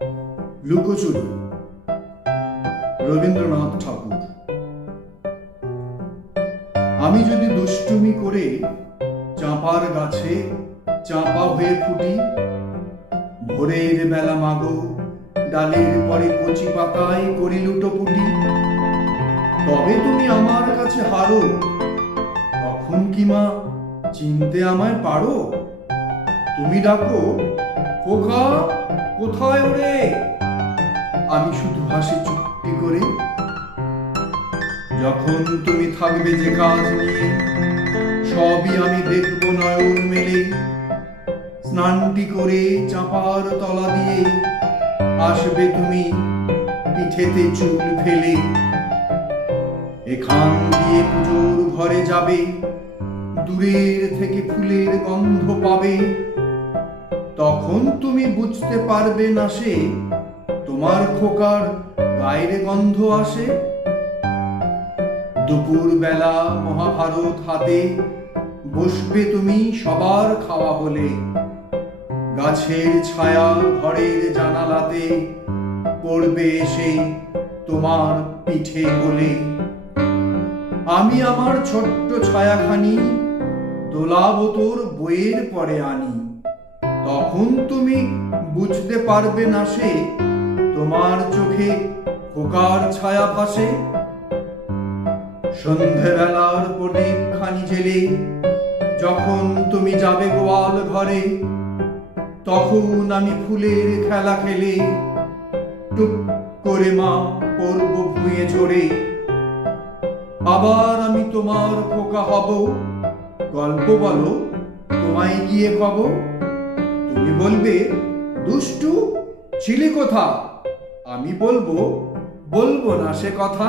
লুকোচুরি, রবীন্দ্রনাথ ঠাকুর। আমি যদি দুষ্টুমি করে চাঁপার গাছে চাঁপা হয়ে ফুটি, ভোরের বেলা মাগো ডালের পরে কচি পাতায় করি লুটোপুটি, তবে তুমি আমার কাছে হারো, তখন কি মা চিনতে আমায় পারো? তুমি ডাকো, খোকা কোথায় ওরে? আমি শুধু হাসি চুপটি করে। যখন তুমি থাকবে যে কাজ নিয়ে, সবই আমি দেখব নয়ন মেলে। স্নানটি করে চাঁপার তলা দিয়ে আসবে তুমি পিঠেতে চুল ফেলে। এখান দিয়ে পুজোর ঘরে যাবে, দূরের থেকে ফুলের গন্ধ পাবে। তখন তুমি বুঝতে পারবে না সে তোমার খোকার গায়ের গন্ধ আসে। দুপুর বেলা মহাভারত হাতে বসবে তুমি সবার খাওয়া হলে। গাছের ছায়া ঘরের জানালাতে পড়বে এসে তোমার পিঠে বলে। আমি আমার ছোট্ট ছায়াখানি দোলাব তোর বইয়ের পরে আনি। তখন তুমি বুঝতে পারবে না সে তোমার চোখে খোকার ছায়া ভাসে। সন্ধেবেলার প্রদীপ খানি জেলে যখন তুমি যাবে গোয়াল ঘরে, তখন আমি ফুলের খেলা খেলে টুক করে মা পড়ব ভুঁয়ে ঝরে। আবার আমি তোমার খোকা হব, গল্প বলো তোমায় গিয়ে কব। তুমি বলবে, দুষ্টু ছিলি কোথা? আমি বলবো, বলবো না সে কথা।